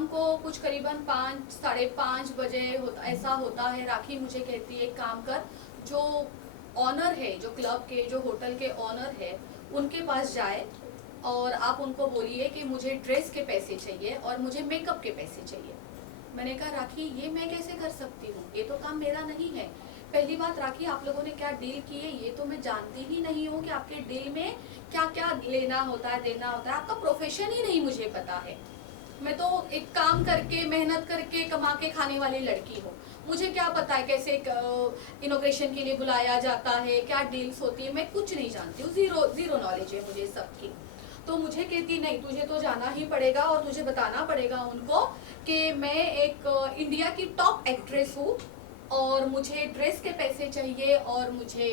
शाम को कुछ करीबन 5 साढ़े 5 बजे ऐसा होता है, राखी मुझे कहती है काम कर, जो ऑनर है, जो क्लब के, जो होटल के ऑनर है, उनके पास जाए और आप उनको बोलिए कि मुझे ड्रेस के पैसे चाहिए और मुझे मेकअप के पैसे चाहिए। मैंने कहा राखी ये मैं कैसे कर सकती हूँ, ये तो काम मेरा नहीं है। पहली बात राखी, आप लोगों ने क्या डील की है ये तो मैं जानती ही नहीं हूँ कि आपके डील में क्या क्या लेना होता है, देना होता है, आपका प्रोफेशन ही नहीं मुझे पता है। मैं तो एक काम करके मेहनत करके कमा के खाने वाली लड़की हूँ, मुझे क्या पता है कैसे इनोग्रेशन के लिए बुलाया जाता है, क्या डील्स होती है, मैं कुछ नहीं जानती हूँ, जीरो नॉलेज है मुझे सबकी। तो मुझे कहती नहीं, तुझे तो जाना ही पड़ेगा और तुझे बताना पड़ेगा उनको कि मैं एक इंडिया की टॉप एक्ट्रेस हूँ और मुझे ड्रेस के पैसे चाहिए और मुझे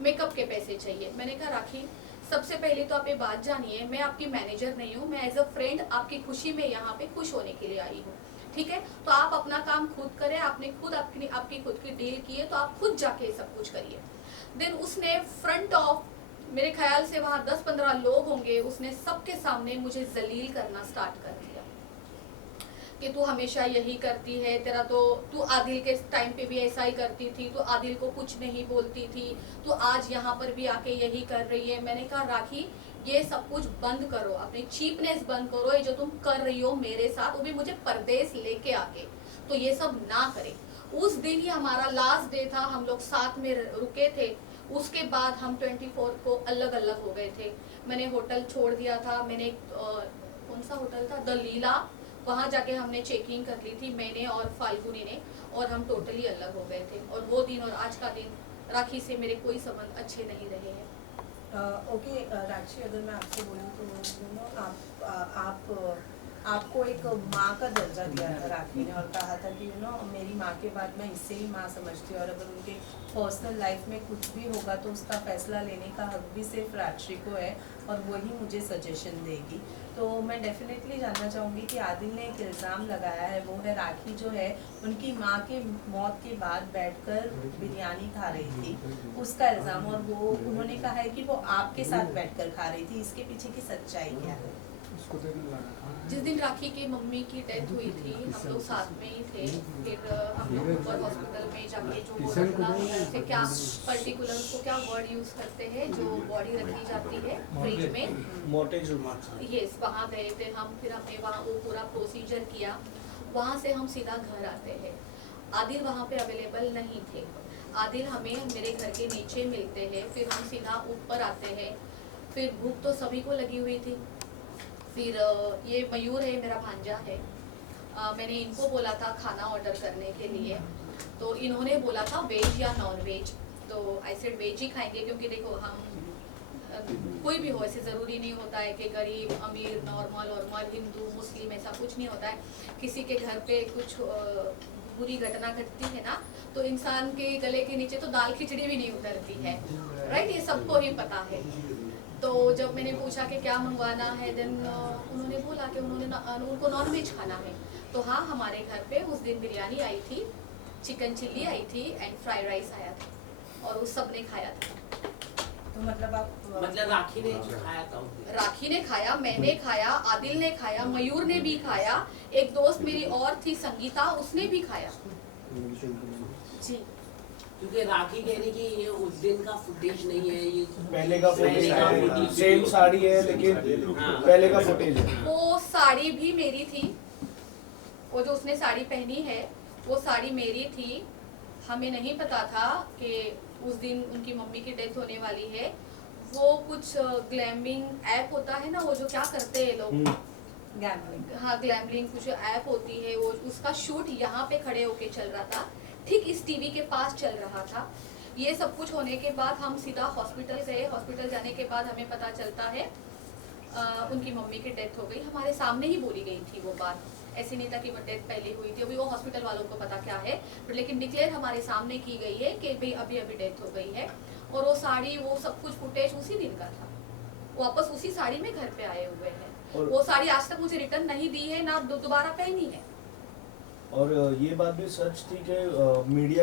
मेकअप के पैसे चाहिए। मैंने कहा राखी, सबसे पहले तो आप ये बात जानिए, मैं आपकी मैनेजर नहीं हूँ, मैं एज अ फ्रेंड आपकी खुशी में यहाँ पे खुश होने के लिए आई हूँ, ठीक है? तो आप अपना काम खुद करें, आपने खुद आपकी खुद की डील की है तो आप खुद जाके सब कुछ करिए। देन उसने फ्रंट ऑफ, मेरे ख्याल से वहाँ 10-15 लोग होंगे, उसने सबके सामने मुझे जलील करना स्टार्ट कर दिया कि तू हमेशा यही करती है, तेरा तो, तू आदिल के टाइम पे भी ऐसा ही करती थी, तू आदिल को कुछ नहीं बोलती थी, तू आज यहाँ पर भी आके यही कर रही है। मैंने कहा राखी ये सब कुछ बंद करो, अपनी चीपनेस बंद करो, ये जो तुम कर रही हो मेरे साथ, वो भी मुझे परदेश लेके आके, तो ये सब ना करे। उस दिन ही हमारा लास्ट डे था, हम लोग साथ में रुके थे, उसके बाद हम 24 को अलग अलग हो गए थे। मैंने होटल छोड़ दिया था, मैंने कौन सा होटल था, द लीला, वहाँ जाके हमने चेकिंग कर ली थी, मैंने और फाल्गुनी ने, और हम टोटली अलग हो गए थे। और वो दिन और आज का दिन राखी से मेरे कोई संबंध अच्छे नहीं रहे हैं। ओके राक्षी, अगर मैं आपसे बोलूँ तो आपको एक माँ का दर्जा दिया था राखी ने और कहा था कि मेरी माँ के बाद मैं इससे ही माँ समझती हूँ और अगर उनके पर्सनल लाइफ में कुछ भी होगा तो उसका फैसला लेने का हक भी सिर्फ राक्षी को है और वही मुझे सजेशन देगी। तो मैं डेफिनेटली जानना चाहूँगी कि आदिल ने एक इल्ज़ाम लगाया है, वो है राखी जो है उनकी माँ के मौत के बाद बैठकर बिरयानी खा रही थी, उसका इल्ज़ाम, और वो उन्होंने कहा है कि वो आपके साथ बैठकर खा रही थी, इसके पीछे की सच्चाई क्या है? जिस दिन राखी की मम्मी की डेथ हुई थी हम लोग साथ में ही थे, फिर हम लोग ऊपर हॉस्पिटल में जाके जो बोला क्या पर्टिकुलर उसको क्या वर्ड यूज करते हैं, जो बॉडी रखी जाती है फ्रिज में, यस, वहाँ गए थे हम, फिर हमने वहाँ वो पूरा प्रोसीजर किया, वहाँ से हम सीधा घर आते हैं। आदिल वहाँ पे अवेलेबल नहीं थे, आदिल हमें मेरे घर के नीचे मिलते हैं, फिर हम सीधा ऊपर आते हैं, फिर भूख तो सभी को लगी हुई थी। फिर ये मयूर है, मेरा भांजा है, मैंने इनको बोला था खाना ऑर्डर करने के लिए, तो इन्होंने बोला था वेज या नॉन वेज, तो आई सेड वेज ही खाएंगे, क्योंकि देखो हम कोई भी हो, ऐसे ज़रूरी नहीं होता है कि गरीब अमीर नॉर्मल और हिंदू मुस्लिम, ऐसा कुछ नहीं होता है। किसी के घर पे कुछ बुरी घटना घटती है ना, तो इंसान के गले के नीचे तो दाल खिचड़ी भी नहीं उतरती है, राइट, ये सबको ही पता है। तो जब मैंने पूछा कि क्या मंगवाना है, देन उन्होंने बोला कि उनको नॉन वेज खाना है, तो हाँ हमारे घर पे उस दिन बिरयानी आई थी, चिकन चिल्ली आई थी एंड फ्राइड राइस आया था और उस सब ने खाया था। तो मतलब राखी ने खाया था? राखी ने खाया, मैंने खाया, आदिल ने खाया, मयूर ने भी खाया, एक दोस्त मेरी और थी संगीता, उसने भी खाया जी। क्योंकि राखी कहने की ये उस दिन का फुटेज नहीं है, ये पहले का फुटेज, सेम साड़ी है लेकिन पहले का फुटेज है। वो साड़ी भी मेरी थी, वो जो उसने साड़ी पहनी है वो साड़ी मेरी थी, हमें नहीं पता था कि उस दिन उनकी मम्मी की डेथ होने वाली है। वो कुछ ग्लैमिंग ऐप होता है ना, वो जो क्या करते हैं लोग, गैम्बलिंग, हाँ ग्लैमलिंग कुछ ऐप होती है, वो उसका शूट यहाँ पे खड़े होके चल रहा था, ठीक इस टीवी के पास चल रहा था। ये सब कुछ होने के बाद हम सीधा हॉस्पिटल गए, हॉस्पिटल जाने के बाद हमें पता चलता है उनकी मम्मी की डेथ हो गई, हमारे सामने ही बोली गई थी वो बात, ऐसी नहीं था कि वो डेथ पहले हुई थी, अभी वो हॉस्पिटल वालों को पता क्या है, लेकिन डिक्लेयर हमारे सामने की गई है कि भाई अभी अभी डेथ हो गई है। और वो साड़ी, वो सब कुछ फुटेज उसी दिन का था, वापस उसी साड़ी में घर पे आए हुए हैं, वो साड़ी आज तक मुझे रिटर्न नहीं दी है, ना दोबारा पहनी है। और ये बात भी सच थी कि मीडिया